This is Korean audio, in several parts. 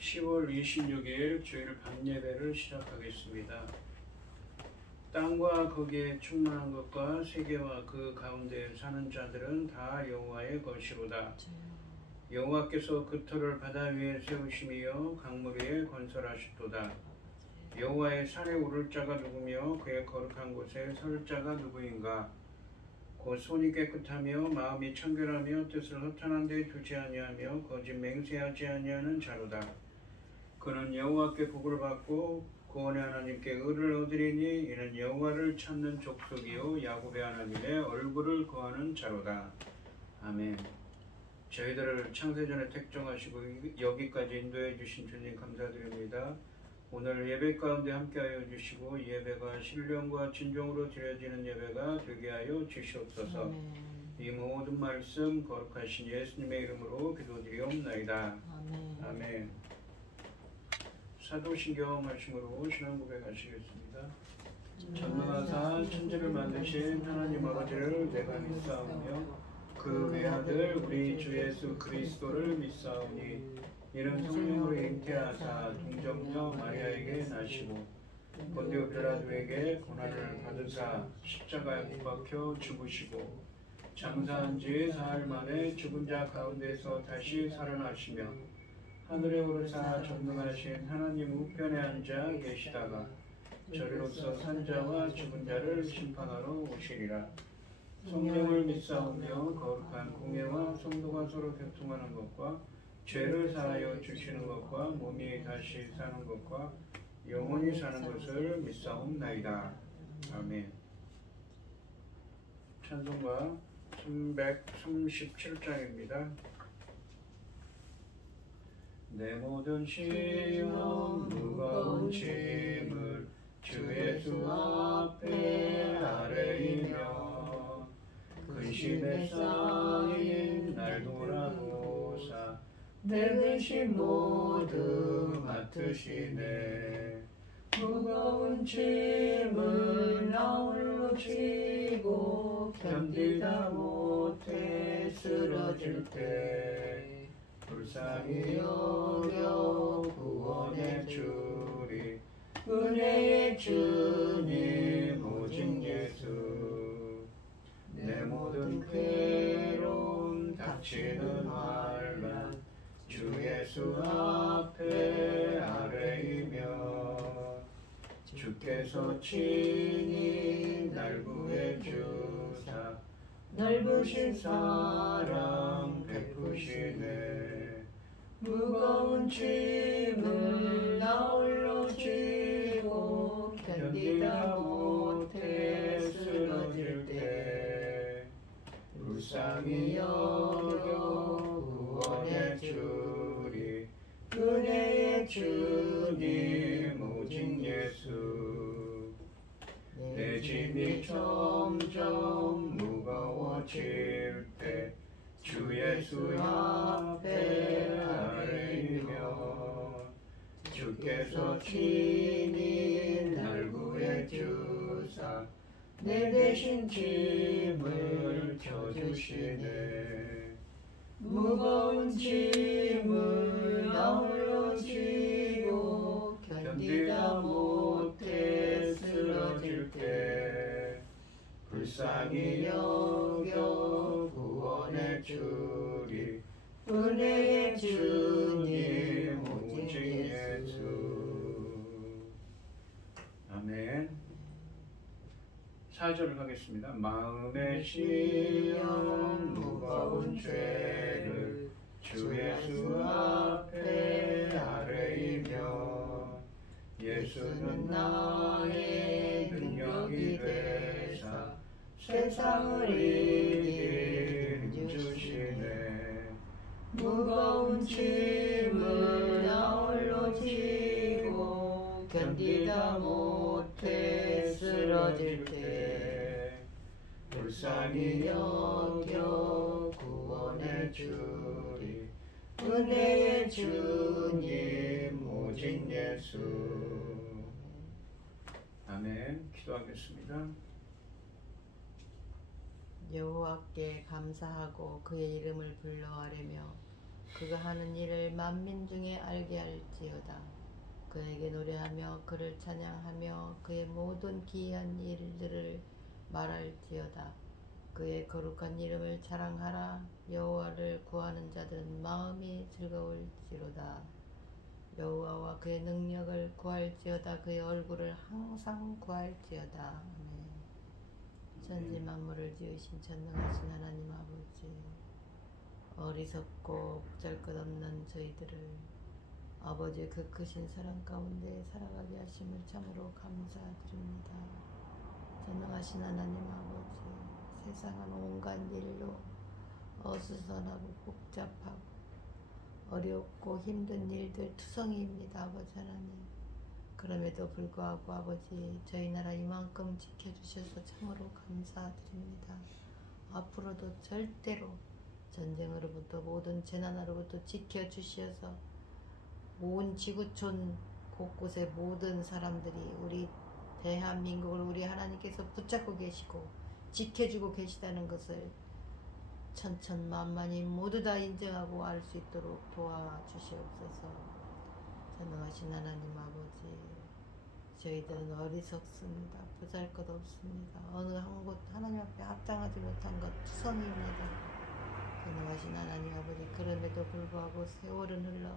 (10월 26일) 주일 밤예배를 시작하겠습니다. 땅과 거기에 충만한 것과 세계와 그 가운데 사는 자들은 다 여호와의 것이로다. 여호와께서 그 터를 바다 위에 세우심이여 강물 위에 건설하셨도다. 여호와의 산에 오를 자가 누구며 그의 거룩한 곳에 설 자가 누구인가? 곧 손이 깨끗하며 마음이 청결하며 뜻을 허탄한 데 두지 아니하며 거짓 맹세하지 아니하는 자로다. 그는 여호와께 복을 받고 구원의 하나님께 의를 얻으리니 이는 여호와를 찾는 족속이요 야곱의 하나님의 얼굴을 구하는 자로다. 아멘. 저희들을 창세전에 택정하시고 여기까지 인도해 주신 주님 감사드립니다. 오늘 예배 가운데 함께하여 주시고 예배가 신령과 진정으로 드려지는 예배가 되게 하여 주시옵소서. 이 모든 말씀 거룩하신 예수님의 이름으로 기도드리옵나이다. 아멘. 사도신경 말씀으로 신앙 고백하시겠습니다. 전능하사 천지를 만드신 하나님 아버지를 내가 믿사오며 그 외아들 우리 주 예수 그리스도를 믿사오니 이는 성령으로 잉태하사 동정녀 마리아에게 나시고 본디오 빌라도에게 고난을 받으사 십자가에 못 박혀 죽으시고 장사한 지 사흘 만에 죽은 자 가운데서 다시 살아나시며 하늘에 오르사 전능하신 하나님 우편에 앉아 계시다가 저리로서 산자와 죽은 자를 심판하러 오시리라. 성령을 믿사오며 거룩한 공예와 성도가 서로 교통하는 것과 죄를 사하여 주시는 것과 몸이 다시 사는 것과 영원히 사는 것을 믿사옵나이다. 아멘. 찬송가 337장입니다. 내 모든 시험 무거운 짐을 주 예수 앞에 아뢰이며 근심에 쌓인 날 돌아보사 내 근심 모두 맡으시네. 무거운 짐을 나 홀로 지고 견디다 못해 쓰러질 때 불쌍히 여겨 구원해 주리. 은혜의 주님 오직 예수. 내 모든 괴로움 닥치는 환난 주 예수 앞에 아뢰이며 주께서 친히 날 구해 주사 넓으신 사랑 베푸시네. 무거운 짐을 나 홀로 지고 견디다 못해 쓰러질 때 불쌍히 여겨 구원해 주리. 은혜의 주님 오직 예수. 내 짐이 점점 무거워질 때 주 예수 앞에 아뢰이며 주께서 친히 날 구해 주사 내 대신 짐을 져주시네. 무거운 짐을 나 홀로 지고 견디다 못해 쓰러질 때 불쌍히 여겨 구원해 주리. 은혜의 주님 오직 예수. 아멘. 4절을 하겠습니다. 마음의 시험 무거운 죄를 주 예수 앞에 아뢰이며 예수는 나의 능력이 되사 세상을 이길 주시네. 무거운 짐을 나 홀로 지고 견디다 못해 쓰러질 때 불쌍히 여겨 구원해 주리. 은혜의 주님 오직 예수. 아멘. 기도하겠습니다. 여호와께 감사하고 그의 이름을 불러하려며 그가 하는 일을 만민 중에 알게 할지어다. 그에게 노래하며 그를 찬양하며 그의 모든 기이한 일들을 말할지어다. 그의 거룩한 이름을 자랑하라. 여호와를 구하는 자들은 마음이 즐거울지로다. 여호와와 그의 능력을 구할지어다. 그의 얼굴을 항상 구할지어다. 아멘. 천지 만물을 지으신 전능하신 하나님 아버지, 어리석고 보잘것없는 저희들을 아버지의 그 크신 사랑 가운데 살아가게 하심을 참으로 감사드립니다. 전능하신 하나님 아버지, 세상은 온갖 일로 어수선하고 복잡하고 어렵고 힘든 일들 투성이입니다. 아버지 하나님, 그럼에도 불구하고 아버지, 저희 나라 이만큼 지켜주셔서 참으로 감사드립니다. 앞으로도 절대로 전쟁으로부터 모든 재난으로부터 지켜주셔서 온 지구촌 곳곳의 모든 사람들이 우리 대한민국을 우리 하나님께서 붙잡고 계시고 지켜주고 계시다는 것을 천천만만이 모두 다 인정하고 알 수 있도록 도와주시옵소서. 전능하신 하나님 아버지, 저희들은 어리석습니다. 보잘것없습니다. 어느 한 곳 하나님 앞에 합당하지 못한 것 투성입니다. 전능하신 하나님 아버지, 그럼에도 불구하고 세월은 흘러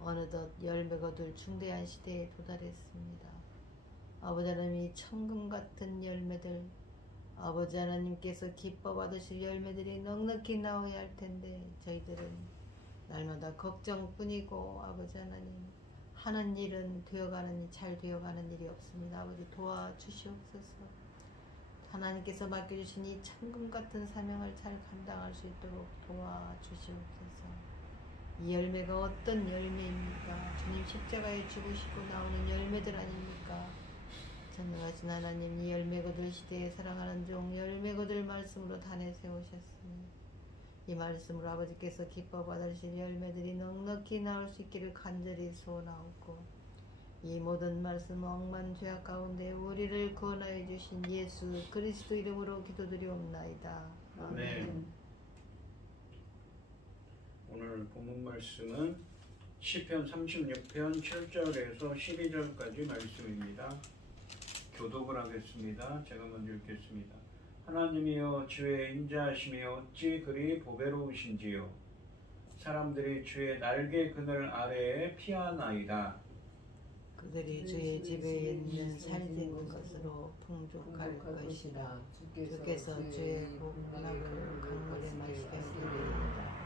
어느덧 열매 거둘 중대한 시대에 도달했습니다. 아버지 하나님, 이 천금 같은 열매들, 아버지 하나님께서 기뻐 받으실 열매들이 넉넉히 나와야 할 텐데 저희들은 날마다 걱정뿐이고 아버지 하나님, 하는 일은 잘 되어가는 일이 없습니다. 아버지 도와주시옵소서. 하나님께서 맡겨주신 이 천금 같은 사명을 잘 감당할 수 있도록 도와주시옵소서. 이 열매가 어떤 열매입니까? 주님 십자가에 죽으시고 나오는 열매들 아닙니까? 전능하신 하나님, 이 열매 거둘 시대에 사랑하는 종 열매 거둘 말씀으로 단에 세우셨으니 이 말씀으로 아버지께서 기뻐 받으실 열매들이 넉넉히 나올 수 있기를 간절히 소원하옵고, 이 모든 말씀 억만 죄악 가운데 우리를 구원하여 주신 예수 그리스도 이름으로 기도드리옵나이다. 아멘. 오늘 본문 말씀은 시편 36편 7절에서 12절까지 말씀입니다. 교독을 하겠습니다. 제가 먼저 읽겠습니다. 하나님이여, 주의 인자하심이 어찌 그리 보배로우신지요. 사람들이 주의 날개 그늘 아래에 피하나이다. 그들이 주의 집에 있는 살된 것으로 풍족할 것이다. 주께서 주의 복락을 강물에 마시게 하시리이다.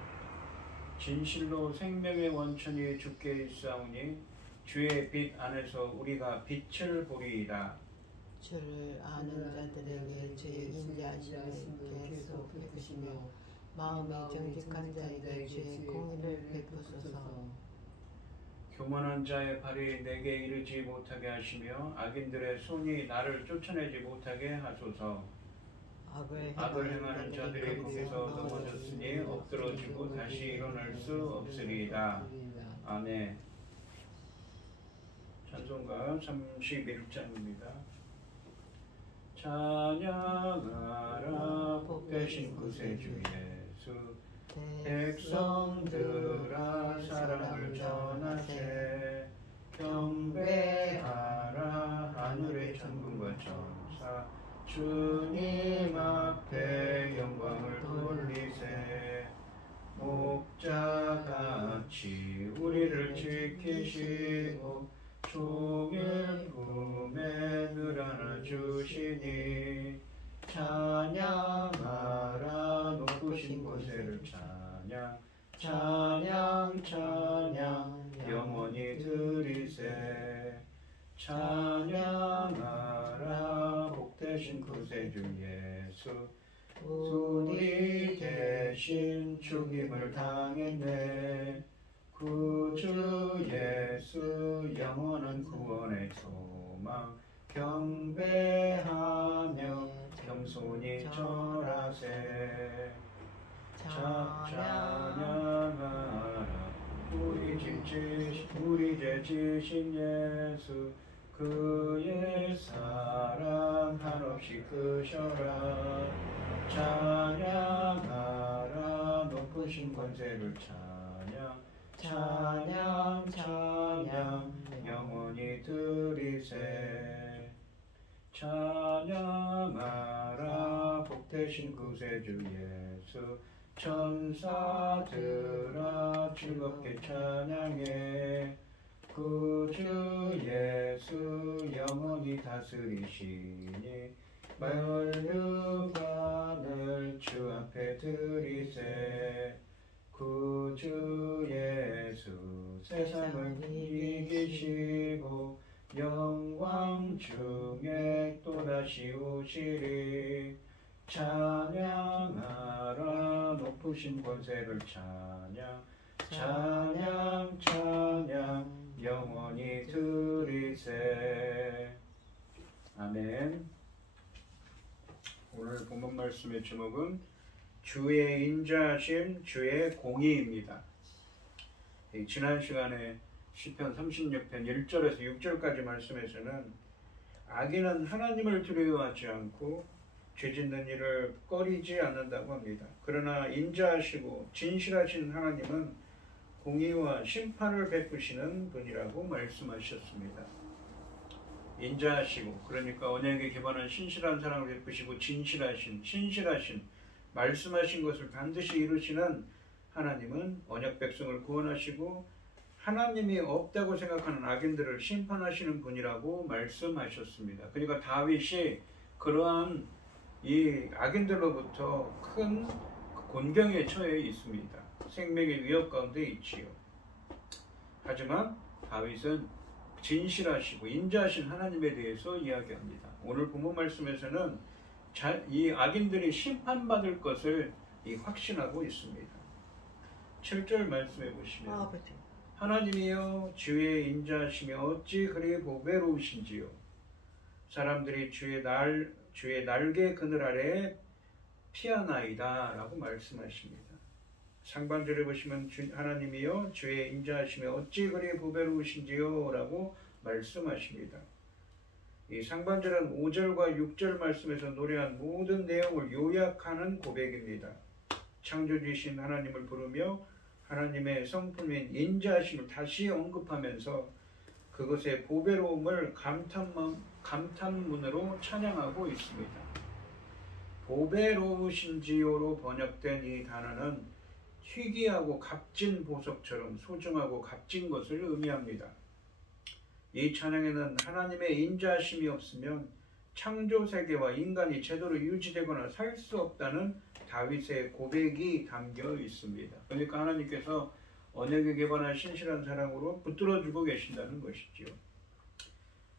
진실로 생명의 원천이 주께 있사오니 주의 빛 안에서 우리가 빛을 보리이다. 주를 아는 자들에게 주의 인자하심을 계속 베푸시며 마음이 정직한 자에게 주의 공의를 베푸소서. 교만한 자의 발이 내게 이르지 못하게 하시며 악인들의 손이 나를 쫓아내지 못하게 하소서. 악을 행하는 자들이 거기서 넘어졌으니 엎드러지고 다시 일어날 수 없으리이다. 아멘. 찬송가 31장입니다. 찬양하라 복되신 구세주 예수, 백성들아 사랑을 전하세. 경배하라 하늘의 천군과 천사, 주님 앞에 영광을 돌리세. 목자같이 우리를 지키시고 종일 품에 늘 안아주시니, 찬양하라 높으신 곳에를 찬양, 찬양 찬양 영원히 드리세. 찬양하라 복되신 구세주 예수, 우리 대신 죽임을 당했네. 구주 예수 영원한 구원의 소망, 경배하라 베푸셔라. 찬양하라 높으신 권세를 찬양 영원히 드리세. 찬양하라 복되신 구세주 예수. 천사들아 즐겁게 찬양해. 구주 예수 영원히 다스리시니 만유관을 주 앞에 드리세. 구주 예수 세상을 이기시고 영광 중에 또다시 오시리. 찬양하라 높으신 권세를 찬양 영원히 드리세. 아멘. 오늘 본문 말씀의 제목은 주의 인자하심 주의 공의입니다. 지난 시간에 시편 36편 1절에서 6절까지 말씀에서는 악인은 하나님을 두려워하지 않고 죄짓는 일을 꺼리지 않는다고 합니다. 그러나 인자하시고 진실하신 하나님은 공의와 심판을 베푸시는 분이라고 말씀하셨습니다. 인자하시고, 그러니까 언약에 기반한 신실한 사랑을 베푸시고 신실하신 말씀하신 것을 반드시 이루시는 하나님은 언약 백성을 구원하시고 하나님이 없다고 생각하는 악인들을 심판하시는 분이라고 말씀하셨습니다. 그러니까 다윗이 그러한 이 악인들로부터 큰 곤경에 처해 있습니다. 생명의 위협 가운데 있지요. 하지만 다윗은 진실하시고 인자하신 하나님에 대해서 이야기합니다. 오늘 본문 말씀에서는 이 악인들이 심판받을 것을 확신하고 있습니다. 7절 말씀해 보시면 하나님이여 주의 인자하시며 어찌 그리 보배로우신지요. 사람들이 주의 날개 그늘 아래 피하나이다 라고 말씀하십니다. 상반절에 보시면 하나님이여 주의 인자하시며 어찌 그리 보배로우신지요 라고 말씀하십니다. 이 상반절은 5절과 6절 말씀에서 노래한 모든 내용을 요약하는 고백입니다. 창조주이신 하나님을 부르며 하나님의 성품인 인자하심을 다시 언급하면서 그것의 보배로움을 감탄문으로 찬양하고 있습니다. 보배로우신지요로 번역된 이 단어는 희귀하고 값진 보석처럼 소중하고 값진 것을 의미합니다. 이 찬양에는 하나님의 인자하심이 없으면 창조세계와 인간이 제대로 유지되거나 살 수 없다는 다윗의 고백이 담겨 있습니다. 그러니까 하나님께서 언약에 기반한 신실한 사랑으로 붙들어주고 계신다는 것이지요.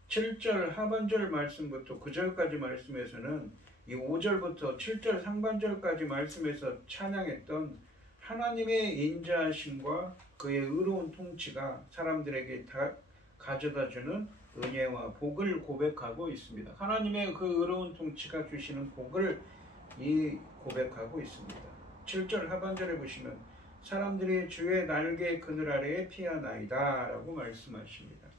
7절 하반절 말씀부터 9절까지 말씀에서는 이 5절부터 7절 상반절까지 말씀에서 찬양했던 하나님의 인자하심과 그의 의로운 통치가 사람들에게 다 가져다주는 은혜와 복을 고백하고 있습니다. 하나님의 그 의로운 통치가 주시는 복을 고백하고 있습니다. 7절 하반절에 보시면 사람들이 주의 날개 그늘 아래에 피하나이다 라고 말씀하십니다.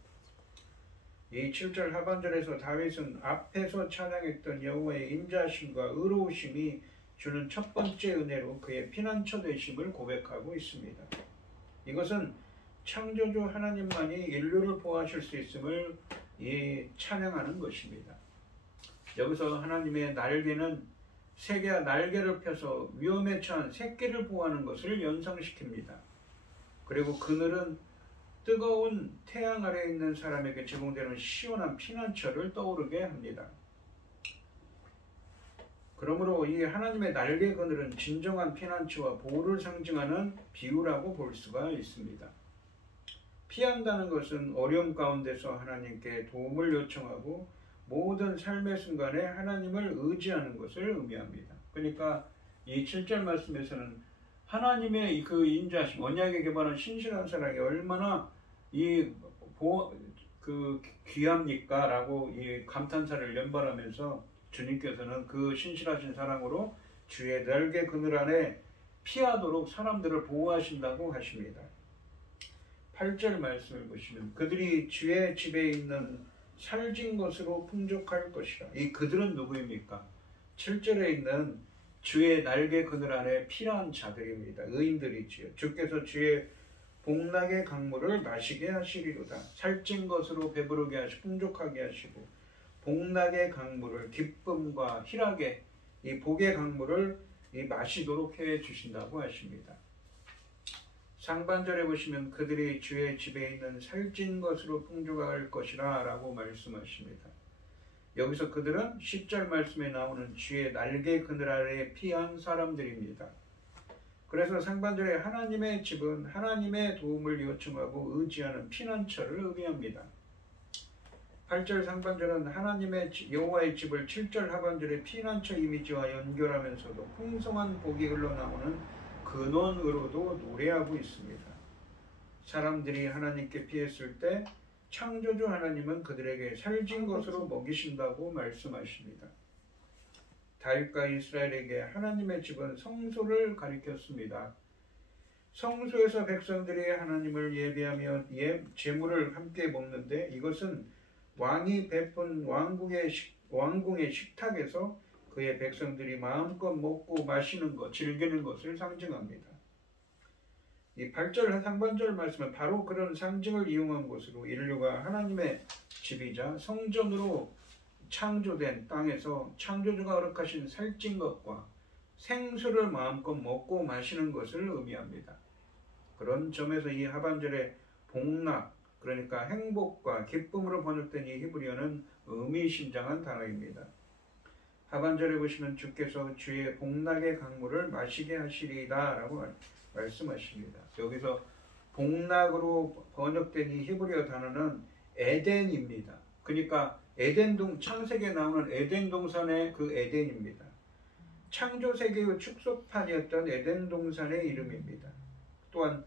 이 7절 하반절에서 다윗은 앞에서 찬양했던 여호와의 인자하심과 의로우심이 주는 첫 번째 은혜로 그의 피난처 되심을 고백하고 있습니다. 이것은 창조주 하나님만이 인류를 보호하실 수 있음을 찬양하는 것입니다. 여기서 하나님의 날개는 새가 날개를 펴서 위험에 처한 새끼를 보호하는 것을 연상시킵니다. 그리고 그늘은 뜨거운 태양 아래에 있는 사람에게 제공되는 시원한 피난처를 떠오르게 합니다. 그러므로 이 하나님의 날개 그늘은 진정한 피난처와 보호를 상징하는 비유라고 볼 수가 있습니다. 피한다는 것은 어려움 가운데서 하나님께 도움을 요청하고 모든 삶의 순간에 하나님을 의지하는 것을 의미합니다. 그러니까 이 7절 말씀에서는 하나님의 그 인자하심, 언약에 기반한 신실한 사랑이 얼마나 귀합니까? 라고 이 감탄사를 연발하면서 주님께서는 그 신실하신 사랑으로 주의 날개 그늘 안에 피하도록 사람들을 보호하신다고 하십니다. 8절 말씀을 보시면 그들이 주의 집에 있는 살진 것으로 풍족할 것이라. 이 그들은 누구입니까? 7절에 있는 주의 날개 그늘 안에 피난 자들입니다. 의인들이지요. 주께서 주의 복락의 강물을 마시게 하시리로다. 살찐 것으로 배부르게 하시고 풍족하게 하시고 복락의 강물을 기쁨과 희락의 이 복의 강물을 마시도록 해 주신다고 하십니다. 상반절에 보시면 그들이 주의 집에 있는 살찐 것으로 풍족할 것이라 라고 말씀하십니다. 여기서 그들은 10절 말씀에 나오는 주의 날개 그늘 아래 피한 사람들입니다. 그래서 상반절에 하나님의 집은 하나님의 도움을 요청하고 의지하는 피난처를 의미합니다. 8절 상반절은 하나님의 여호와의 집을 7절 하반절의 피난처 이미지와 연결하면서도 풍성한 복이 흘러나오는 근원으로도 노래하고 있습니다. 사람들이 하나님께 피했을 때 창조주 하나님은 그들에게 살진 것으로 먹이신다고 말씀하십니다. 다윗과 이스라엘에게 하나님의 집은 성소를 가리켰습니다. 성소에서 백성들이 하나님을 예배하며 제물을 함께 먹는데 이것은 왕이 베푼 왕궁의 식탁에서 그의 백성들이 마음껏 먹고 마시는 것, 즐기는 것을 상징합니다. 이 8절 상반절 말씀은 바로 그런 상징을 이용한 것으로 인류가 하나님의 집이자 성전으로 창조된 땅에서 창조주가 허락하신 살찐 것과 생수를 마음껏 먹고 마시는 것을 의미합니다. 그런 점에서 이 하반절의 복락, 그러니까 행복과 기쁨으로 번역된 이 히브리어는 의미심장한 단어입니다. 하반절에 보시면 주께서 주의 복락의 강물을 마시게 하시리이다 라고 말씀하십니다. 여기서 복락으로 번역된 이 히브리어 단어는 에덴입니다. 그러니까 창세기에 나오는 에덴 동산의 그 에덴입니다. 창조 세계의 축소판이었던 에덴 동산의 이름입니다. 또한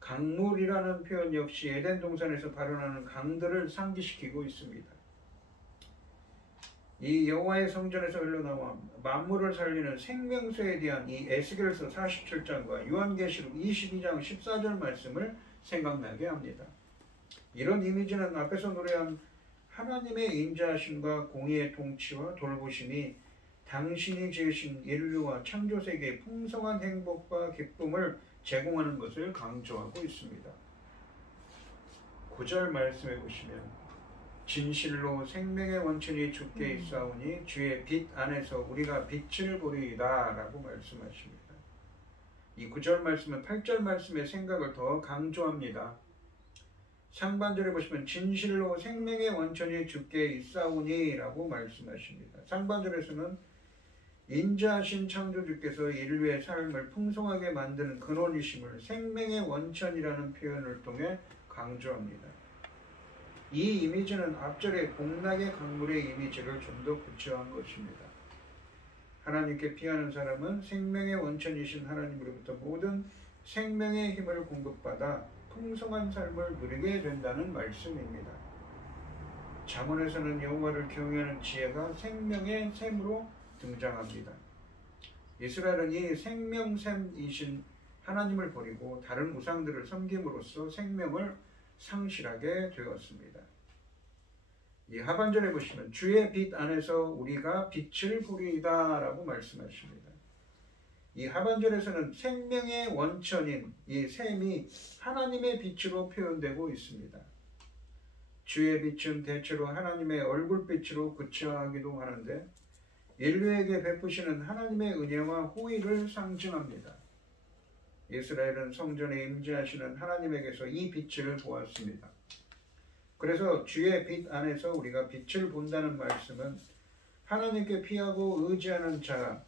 강물이라는 표현 역시 에덴 동산에서 발현하는 강들을 상기시키고 있습니다. 이 여호와의 성전에서 흘러나와 만물을 살리는 생명수에 대한 이 에스겔서 47장과 요한계시록 22장 14절 말씀을 생각나게 합니다. 이런 이미지는 앞에서 노래한 하나님의 인자하심과 공의의 통치와 돌보심이 당신이 지으신 인류와 창조세계의 풍성한 행복과 기쁨을 제공하는 것을 강조하고 있습니다. 9절 말씀해 보시면 진실로 생명의 원천이 주께 있사오니 주의 빛 안에서 우리가 빛을 보리이다 라고 말씀하십니다. 이 9절 말씀은 8절 말씀의 생각을 더 강조합니다. 상반절에 보시면 진실로 생명의 원천이 주께 있사오니 라고 말씀하십니다. 상반절에서는 인자하신 창조주께서 인류의 삶을 풍성하게 만드는 근원이심을 생명의 원천이라는 표현을 통해 강조합니다. 이 이미지는 앞절의 복락의 강물의 이미지를 좀 더 구체화한 것입니다. 하나님께 피하는 사람은 생명의 원천이신 하나님으로부터 모든 생명의 힘을 공급받아 풍성한 삶을 누리게 된다는 말씀입니다. 잠언에서는 여호와를 경외하는 지혜가 생명의 샘으로 등장합니다. 이스라엘은 이 생명샘이신 하나님을 버리고 다른 우상들을 섬김으로써 생명을 상실하게 되었습니다. 이 하반절에 보시면 주의 빛 안에서 우리가 빛을 보리이다 라고 말씀하십니다. 이 하반절에서는 생명의 원천인 이 샘이 하나님의 빛으로 표현되고 있습니다. 주의 빛은 대체로 하나님의 얼굴빛으로 구체화하기도 하는데 인류에게 베푸시는 하나님의 은혜와 호의를 상징합니다. 이스라엘은 성전에 임재하시는 하나님에게서 이 빛을 보았습니다. 그래서 주의 빛 안에서 우리가 빛을 본다는 말씀은 하나님께 피하고 의지하는 자,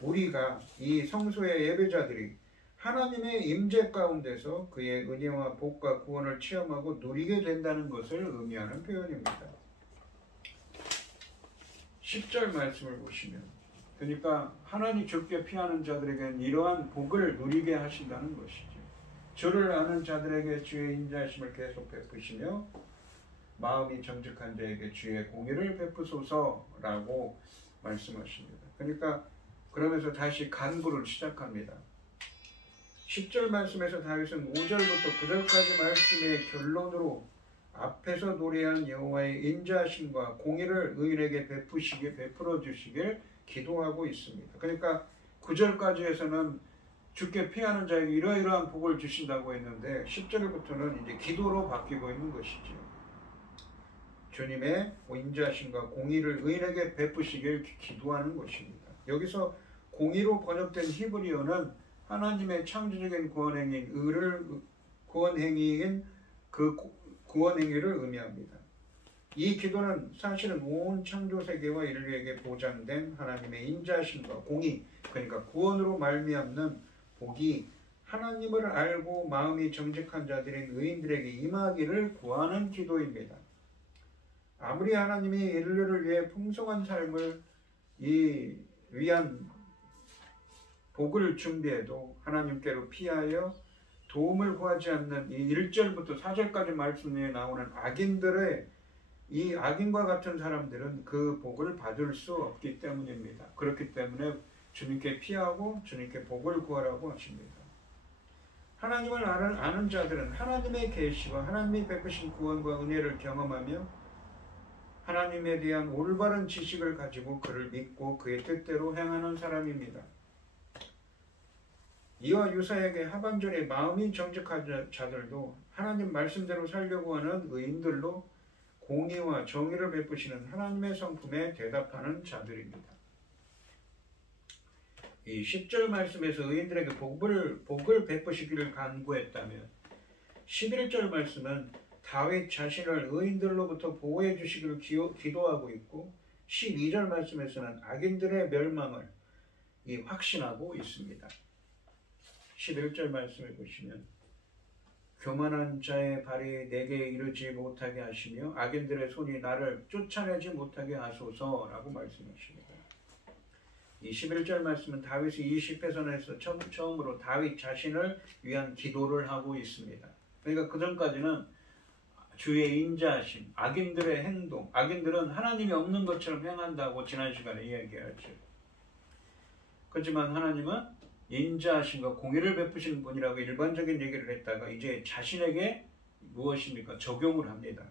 우리가 이 성소의 예배자들이 하나님의 임재 가운데서 그의 은혜와 복과 구원을 체험하고 누리게 된다는 것을 의미하는 표현입니다. 10절 말씀을 보시면 그러니까 하나님 주께 피하는 자들에게는 이러한 복을 누리게 하신다는 것이죠. 주를 아는 자들에게 주의 인자하심을 계속 베푸시며 마음이 정직한 자에게 주의 공의를 베푸소서라고 말씀하십니다. 그러니까 그러면서 다시 간구를 시작합니다. 10절 말씀에서 다윗은 5절부터 9절까지 말씀의 결론으로 앞에서 노래한 여호와의 인자하심과 공의를 의인에게 베풀어 주시길 기도하고 있습니다. 그러니까 9절까지에서는 주께 피하는 자에게 이러이러한 복을 주신다고 했는데 10절부터는 이제 기도로 바뀌고 있는 것이죠. 주님의 인자하심과 공의를 의인에게 베푸시길 기도하는 것입니다. 여기서 공의로 번역된 히브리어는 하나님의 창조적인 구원행위인 그 구원행위를 의미합니다. 이 기도는 사실은 온 창조세계와 인류에게 보장된 하나님의 인자하심과 공의, 그러니까 구원으로 말미암는 복이 하나님을 알고 마음이 정직한 자들인 의인들에게 임하기를 구하는 기도입니다. 아무리 하나님이 인류를 위해 풍성한 삶을 위한 복을 준비해도 하나님께로 피하여 도움을 구하지 않는 이 1절부터 4절까지 말씀에 나오는 악인들의 이 악인과 같은 사람들은 그 복을 받을 수 없기 때문입니다. 그렇기 때문에 주님께 피하고 주님께 복을 구하라고 하십니다. 하나님을 아는 자들은 하나님의 계시와 하나님이 베푸신 구원과 은혜를 경험하며 하나님에 대한 올바른 지식을 가지고 그를 믿고 그의 뜻대로 행하는 사람입니다. 이와 유사하게 하반절에 마음이 정직한 자들도 하나님 말씀대로 살려고 하는 의인들로 공의와 정의를 베푸시는 하나님의 성품에 대답하는 자들입니다. 이 10절 말씀에서 의인들에게 복을 베푸시기를 간구했다면 11절 말씀은 다윗 자신을 의인들로부터 보호해 주시기를 기도하고 있고 12절 말씀에서는 악인들의 멸망을 확신하고 있습니다. 11절 말씀을 보시면 교만한 자의 발이 내게 이르지 못하게 하시며 악인들의 손이 나를 쫓아내지 못하게 하소서라고 말씀하십니다. 이 11절 말씀은 다윗이 이 시편에서 처음으로 다윗 자신을 위한 기도를 하고 있습니다. 그러니까 그전까지는 주의 인자하심, 악인들의 행동, 악인들은 하나님이 없는 것처럼 행한다고 지난 시간에 이야기했죠. 그렇지만 하나님은 인자하심과 공의를 베푸시는 분이라고 일반적인 얘기를 했다가 이제 자신에게 무엇입니까? 적용을 합니다.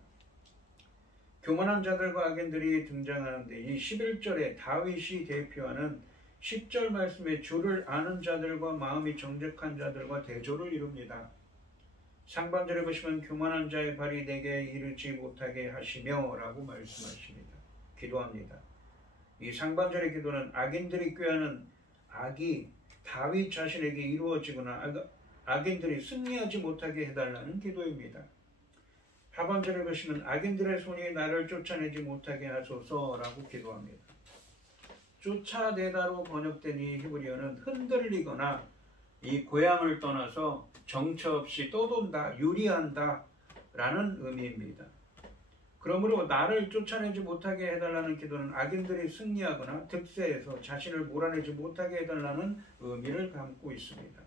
교만한 자들과 악인들이 등장하는데 이 11절에 다윗이 대표하는 10절 말씀에 주를 아는 자들과 마음이 정직한 자들과 대조를 이룹니다. 상반절에 보시면 교만한 자의 발이 내게 이르지 못하게 하시며 라고 말씀하십니다. 기도합니다. 이 상반절의 기도는 악인들이 꾀하는 악이 다윗 자신에게 이루어지거나 악인들이 승리하지 못하게 해달라는 기도입니다. 하반절에 보시면 악인들의 손이 나를 쫓아내지 못하게 하소서라고 기도합니다. 쫓아내다로 번역된 이 히브리어는 흔들리거나 이 고향을 떠나서 정처 없이 떠돈다, 유리한다 라는 의미입니다. 그러므로 나를 쫓아내지 못하게 해달라는 기도는 악인들이 승리하거나 득세해서 자신을 몰아내지 못하게 해달라는 의미를 담고 있습니다.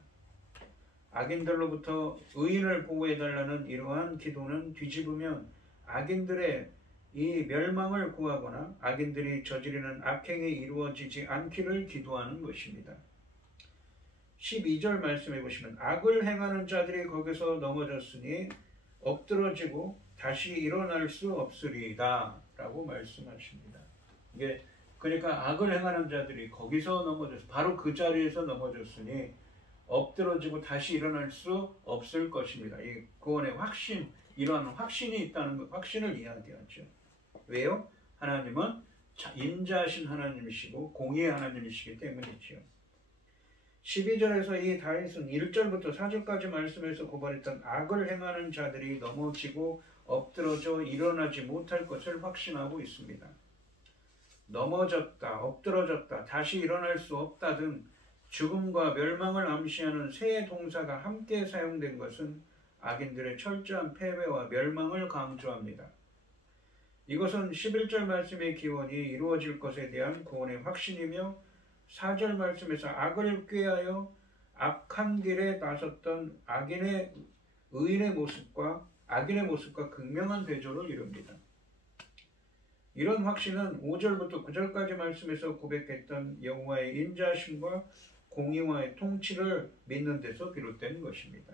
악인들로부터 의인을 보호해달라는 이러한 기도는 뒤집으면 악인들의 이 멸망을 구하거나 악인들이 저지르는 악행이 이루어지지 않기를 기도하는 것입니다. 12절 말씀해 보시면 악을 행하는 자들이 거기서 넘어졌으니 엎드러지고 다시 일어날 수 없으리이다 라고 말씀하십니다. 이게 그러니까 악을 행하는 자들이 거기서 넘어졌어, 바로 그 자리에서 넘어졌으니 엎드러지고 다시 일어날 수 없을 것입니다. 이 구원의 확신, 이러한 확신이 있다는 것, 확신을 이야기하죠. 왜요? 하나님은 인자하신 하나님이시고 공의의 하나님이시기 때문이죠. 12절에서 이 다윗은 1절부터 4절까지 말씀에서 고발했던 악을 행하는 자들이 넘어지고 엎드러져 일어나지 못할 것을 확신하고 있습니다. 넘어졌다, 엎드러졌다, 다시 일어날 수 없다 등 죽음과 멸망을 암시하는 세 동사가 함께 사용된 것은 악인들의 철저한 패배와 멸망을 강조합니다. 이것은 11절 말씀의 기원이 이루어질 것에 대한 구원의 확신이며 4절 말씀에서 악을 꾀하여 악한 길에 나섰던 의인의 모습과 악인의 모습과 극명한 대조를 이룹니다. 이런 확신은 5절부터 9절까지 말씀에서 고백했던 여호와의 인자하심과 공의와의 통치를 믿는 데서 비롯된 것입니다.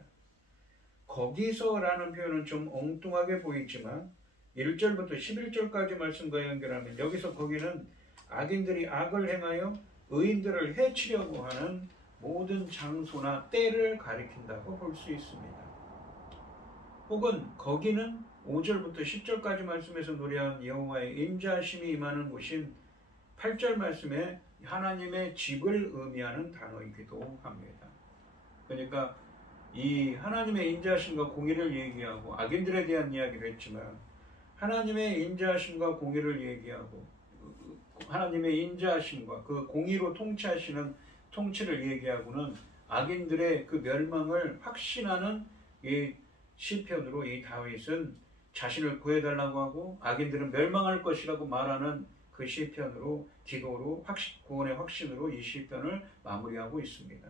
거기서라는 표현은 좀 엉뚱하게 보이지만 1절부터 11절까지 말씀과 연결하면 여기서 거기는 악인들이 악을 행하여 의인들을 해치려고 하는 모든 장소나 때를 가리킨다고 볼 수 있습니다. 혹은 거기는 5절부터 10절까지 말씀에서 노래한 여호와의 인자하심이 임하는 곳인 8절 말씀에 하나님의 집을 의미하는 단어이기도 합니다. 그러니까 이 하나님의 인자하심과 공의를 얘기하고 악인들에 대한 이야기를 했지만 하나님의 인자하심과 공의를 얘기하고 하나님의 인자하심과 그 공의로 통치하시는 통치를 얘기하고는 악인들의 그 멸망을 확신하는 이 시편으로 이 다윗은 자신을 구해달라고 하고 악인들은 멸망할 것이라고 말하는 그 시편으로 기도로 구원의 확신으로 이 시편을 마무리하고 있습니다.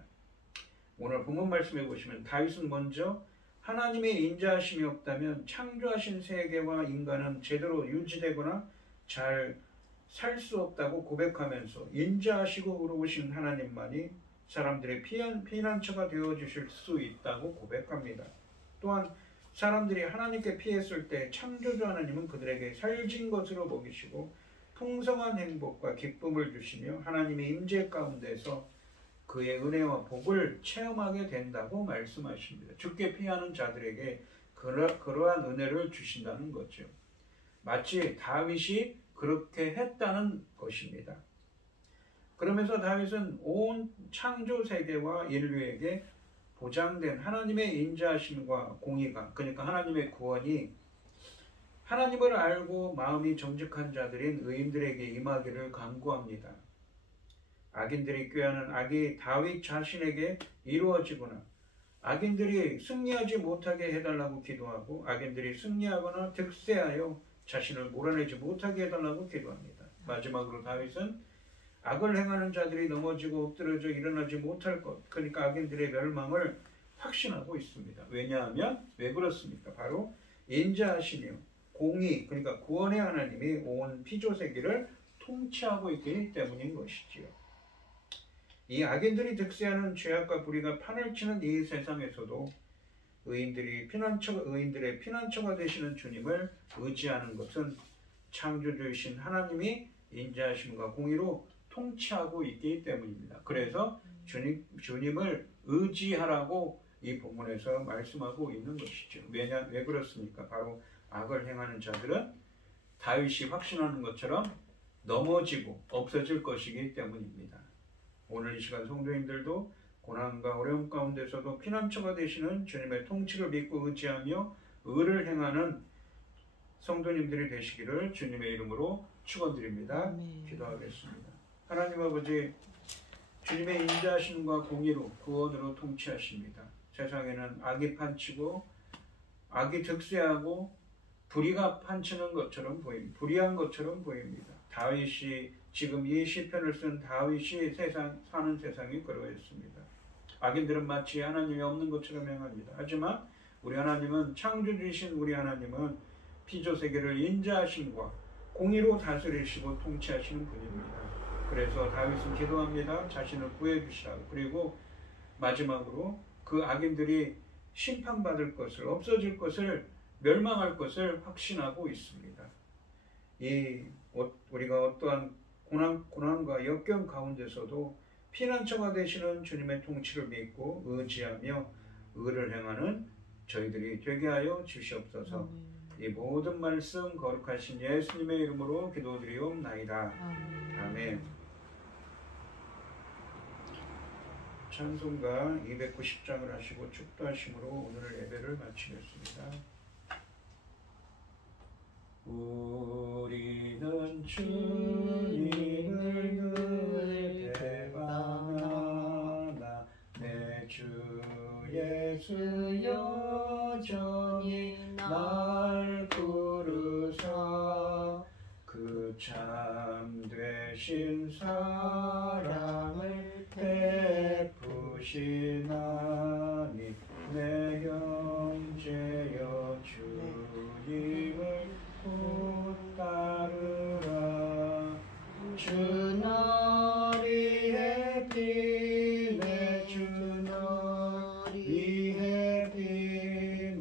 오늘 본문 말씀해 보시면 다윗은 먼저 하나님의 인자하심이 없다면 창조하신 세계와 인간은 제대로 유지되거나 잘 살 수 없다고 고백하면서 인자하시고 의로우신 하나님만이 사람들의 피난처가 되어주실 수 있다고 고백합니다. 또한 사람들이 하나님께 피했을 때 창조주 하나님은 그들에게 살진 것으로 먹이시고 풍성한 행복과 기쁨을 주시며 하나님의 임재 가운데서 그의 은혜와 복을 체험하게 된다고 말씀하십니다. 주께 피하는 자들에게 그러한 은혜를 주신다는 거죠. 마치 다윗이 그렇게 했다는 것입니다. 그러면서 다윗은 온 창조 세계와 인류에게 보장된 하나님의 인자하심과 공의가, 그러니까 하나님의 구원이 하나님을 알고 마음이 정직한 자들인 의인들에게 임하기를 간구합니다. 악인들이 꾀하는 악이 다윗 자신에게 이루어지거나 악인들이 승리하지 못하게 해달라고 기도하고 악인들이 승리하거나 득세하여 자신을 몰아내지 못하게 해달라고 기도합니다. 마지막으로 다윗은 악을 행하는 자들이 넘어지고 엎드려져 일어나지 못할 것, 그러니까 악인들의 멸망을 확신하고 있습니다. 왜냐하면 왜 그렇습니까? 바로 인자하시며 공의, 그러니까 구원의 하나님이 온 피조세계를 통치하고 있기 때문인 것이지요. 이 악인들이 득세하는 죄악과 불의가 판을 치는 이 세상에서도 의인들의 피난처가 되시는 주님을 의지하는 것은 창조주이신 하나님이 인자하심과 공의로 통치하고 있기 때문입니다. 그래서 주님을 의지하라고 이 본문에서 말씀하고 있는 것이죠. 왜 그렇습니까? 바로 악을 행하는 자들은 다윗이 확신하는 것처럼 넘어지고 없어질 것이기 때문입니다. 오늘 이 시간 성도님들도 고난과 어려움 가운데서도 피난처가 되시는 주님의 통치를 믿고 의지하며 의를 행하는 성도님들이 되시기를 주님의 이름으로 축원드립니다. 기도하겠습니다. 하나님 아버지, 주님의 인자하심과 공의로 구원으로 통치하십니다. 세상에는 악이 판치고 악이 득세하고 불의가 판치는 것처럼 보입니다. 불의한 것처럼 보입니다. 다윗이 지금 이 시편을 쓴 다윗이 사는 세상이 그러했습니다. 악인들은 마치 하나님이 없는 것처럼 행합니다. 하지만 우리 하나님은, 창조주이신 우리 하나님은 피조세계를 인자하심과 공의로 다스리시고 통치하시는 분입니다. 그래서 다윗은 기도합니다. 자신을 구해주시라고. 그리고 마지막으로 그 악인들이 심판받을 것을, 없어질 것을, 멸망할 것을 확신하고 있습니다. 우리가 어떠한 고난과 역경 가운데서도 피난처가 되시는 주님의 통치를 믿고 의지하며 의를 행하는 저희들이 되게 하여 주시옵소서. 이 모든 말씀 거룩하신 예수님의 이름으로 기도드리옵나이다. 아멘. 찬송가 290장을 하시고 축도하심으로 오늘 예배를 마치겠습니다. 우리는 주님을 늘 배반하나 내 주 예수 여전히 날 부르사 그 참되신 사랑을 베푸시나니 내 형제여 주님을 따르라. 주 너리에 피내 주 너리에 피내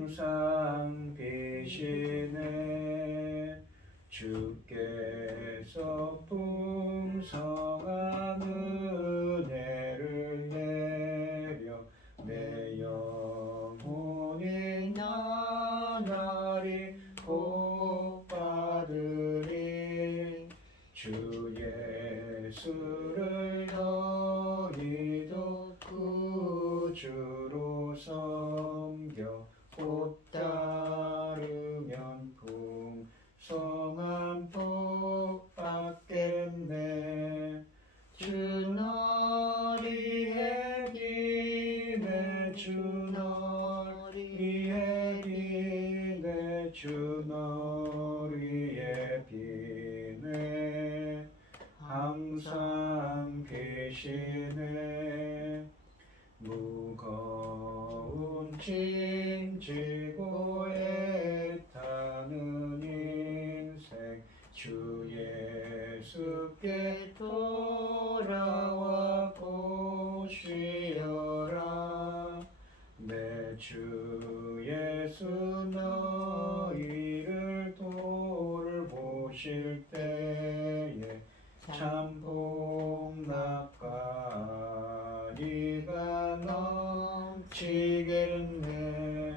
항상 비시네 주께서 풍성한 은혜를 내려 내 영혼이 나날이 복받으리 주 예수를 너희도 구주로 섬겨 곧 따르면 풍성한 복 받겠네 주 너리에 기네 주 너리에 기네 주 너리에 비네 항상 계시네 무거운 짐 지고 애타는 인생 주 예수께 돌아와 보시어라 내 주 예수 너희를 돌보실 때에 참 복락가리가 넘치겠네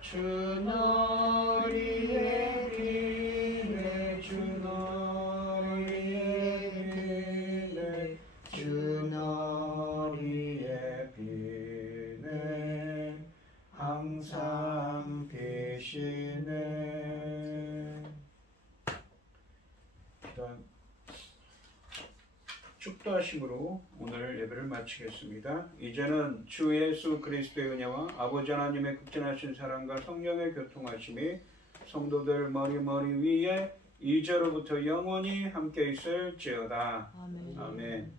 주 너리에 기네 주 너리에 기네 주 너리에 비네 항상 계시네 축도하심으로 오늘 예배를 마치겠습니다. 이제는 주 예수 그리스도의 은혜와 아버지 하나님의 극진하신 사랑과 성령의 교통하심이 성도들 머리 위에 이제로부터 영원히 함께 있을지어다. 아멘. 아멘.